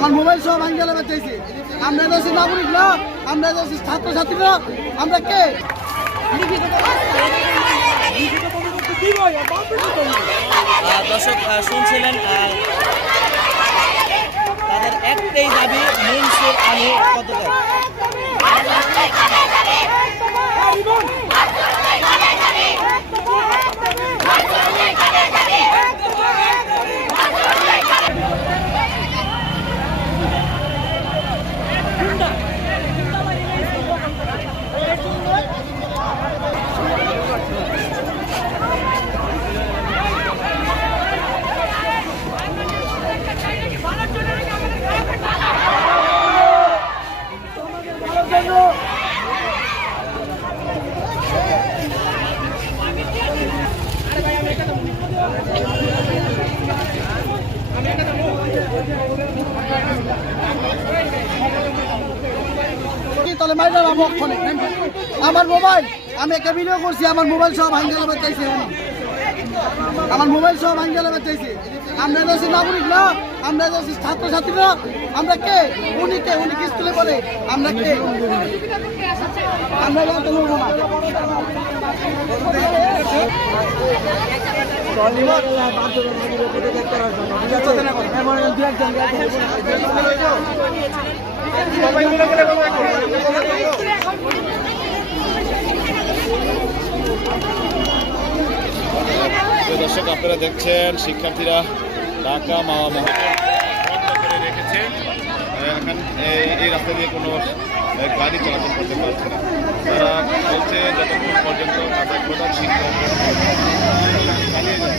আমার মোবাইল সব ভাঙ্গেলে বাঁচাইছে। আমরা দেশের নাগরিক না, আমরা দেশের ছাত্রছাত্রীরা, আমরা কে? দর্শক শুনছিলেন তাদের একটাই দাবি মনসুর আলী পদত্যাগ। তাহলে মাইরা আমার মোবাইল, আমি একটা ভিডিও করছি, আমার মোবাইল সব ভাঙ্গেলে বাঁচাইছে। আমার মোবাইল সব ভাঙ্গেলে বাঁচাইছে। আমরা দেশের নাগরিক না, আমরা দেশের ছাত্রছাত্রীরা, আমরা কে? উনি কে? উনি কি স্কুলে পড়ে? আমরা কে? আমরা জানতে পারবো না। দর্শক আপনারা দেখছেন শিক্ষার্থীরা ঢাকা মাওয়া মহানগর বন্ধ করে রেখেছে। এখন এই রাস্তা দিয়ে কোনো গাড়ি চলাচল করতে পারছে না। তারা বলছে যতক্ষণ পর্যন্ত তাদের প্রধান শিক্ষক চালিয়ে যায়।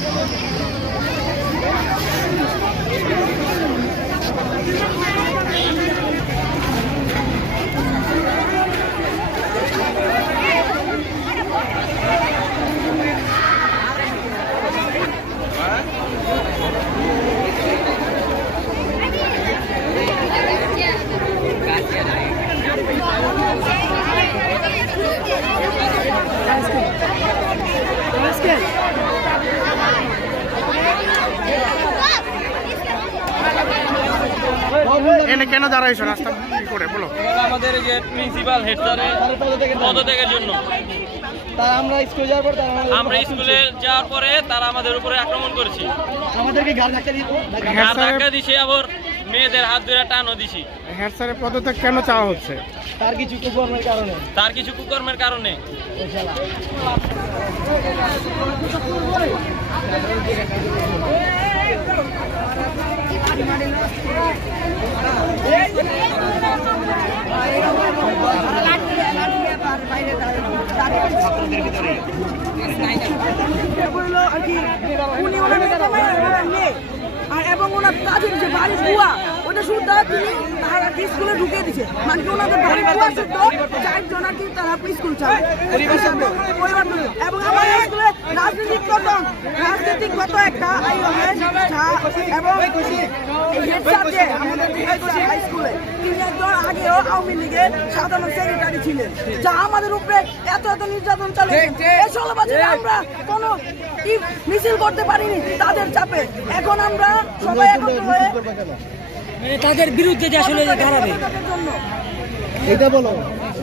এনে কেন দাঁড়াইছো রাস্তা কি করে বলো? আমাদের যে প্রিন্সিপাল হেড স্যারের পদত্যাগের জন্য। আমরা স্কুলে যাওয়ার পরে তারা আমাদের উপরে আক্রমণ করেছে। আমাদেরকে ঘাড় ধাক্কা দিছে, আবার মেয়েদের হাত ধরে টানও দিছি। হেড স্যারের পদত্যাগ কেন চাওয়া হচ্ছে? তার কিছু কুকর্মের কারণে। এবং ওনার কাজের যে বাড়ির বুয়া ওটা শুধু তিনি তারা স্কুলে ঢুকে দিচ্ছে, মানে ওনাদের বাড়ির বুয়া শুদ্ধ 4 জন আর কি তারা স্কুল চালায় পরিবার। এবং আমাদের স্কুলে রাজনীতিগত একটা এবং হাই স্কুলে তিনি একজন আগেও আওয়ামী লীগের সাধারণ সেক্রেটারি ছিলেন, যা আমাদের উপরে এত নির্যাতন চালিয়েছে। এই 16 বছরে আমরা কোনো মিছিল করতে পারিনি তাদের চাপে। এখন আমরা সবাই একত্র হয়ে তাদের বিরুদ্ধে যে আসলে দাঁড়াবে এটা বলো।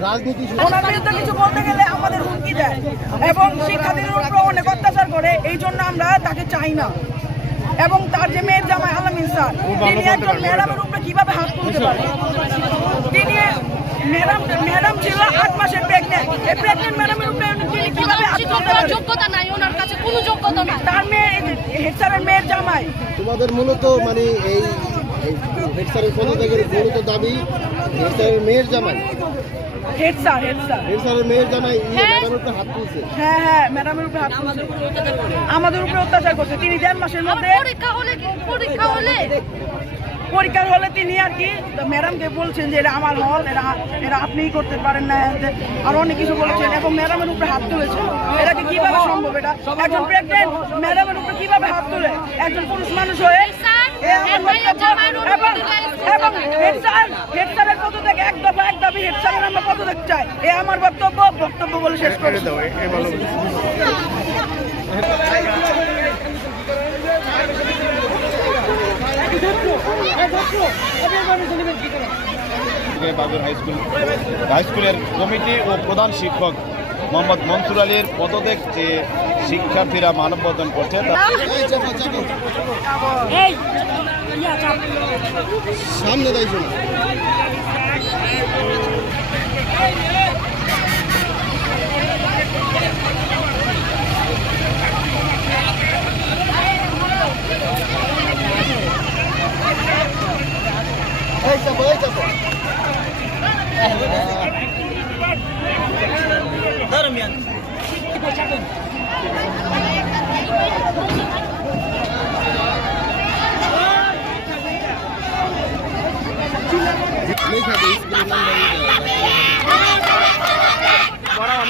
রাজনীতি ওনার বিরুদ্ধে কিছু বলতে গেলে আমাদের হুমকি দেয় এবং শিক্ষার্থীদের উপর অনেক অত্যাচার করে। এই জন্য আমরা তাকে চাই না। এবং তার যে মেয়ের জামাই আলামিন স্যার, তিনি একজন ম্যাডামের উপরে কিভাবে হাত তুলতে পারে? তিনি ম্যাডাম ছিল 8 মাসের প্রেগনেন্ট। এই প্রেগনেন্ট ম্যাডামের উপরে তিনি কিভাবে হাত তুলতে পারে? যোগ্যতা নাই, ওনার কাছে কোনো যোগ্যতা নাই। তার মেয়ে হেড স্যারের মেয়ের জামাই। তোমাদের মূলত মানে এই হেড স্যারের পদত্যাগের মূলত দাবি হেড স্যারের মেয়ের জামাই। হেড স্যারের মেয়ের জামাই ম্যাডামের উপরে হাত তুলছে। হ্যাঁ, ম্যাডামের উপরে হাত তুলছে, আমাদের উপরে অত্যাচার করছে। তিনি 1.5 মাসের মধ্যে পরীক্ষার হলে তিনি আর কি ম্যাডামকে বলছেন যে এটা আমার হল, এটা আপনিই করতে পারেন না, আর অনেক কিছু বলেছেন এবং ম্যাডামের উপরে হাত তুলেছেন। এটাকে কিভাবে সম্ভব? এটা একজন প্রেগনেন্ট ম্যাডামের উপরে কিভাবে হাত তুলে একজন পুরুষ মানুষ হয়ে? এবং হেড স্যারের পদত্যাগ এক দাবি হেড স্যারের আমরা পদত্যাগ চাই। এ আমার বক্তব্য বলে শেষ করে দাও। বাগের হাই স্কুলের কমিটি ও প্রধান শিক্ষক মোহাম্মদ মনসুর আলীর পদত্যাগ যে শিক্ষার্থীরা মানববন্ধন করছে সামনে দাইছো না এই চাপো লেখা দে স্কুলের নাম